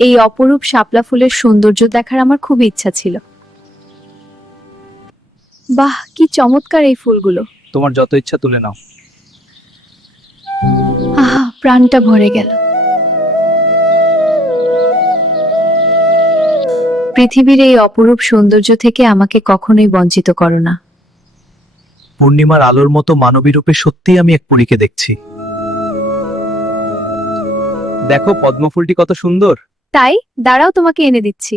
এই অপরূপ শাপলা ফুলের সৌন্দর্য দেখার আমার খুব ইচ্ছা ছিল। বাহ, কি চমৎকার এই ফুলগুলো! তোমার যত ইচ্ছা তুলে নাও। আহা, প্রাণটা ভরে গেল। পৃথিবীর এই অপরূপ সৌন্দর্য থেকে আমাকে কখনোই বঞ্চিত করো না। পূর্ণিমার আলোর মতো মানবী রূপে সত্যিই আমি এক পরীকে দেখছি। দেখো পদ্মফুলটি কত সুন্দর। তাই, দাঁড়াও, তোমাকে এনে দিচ্ছি।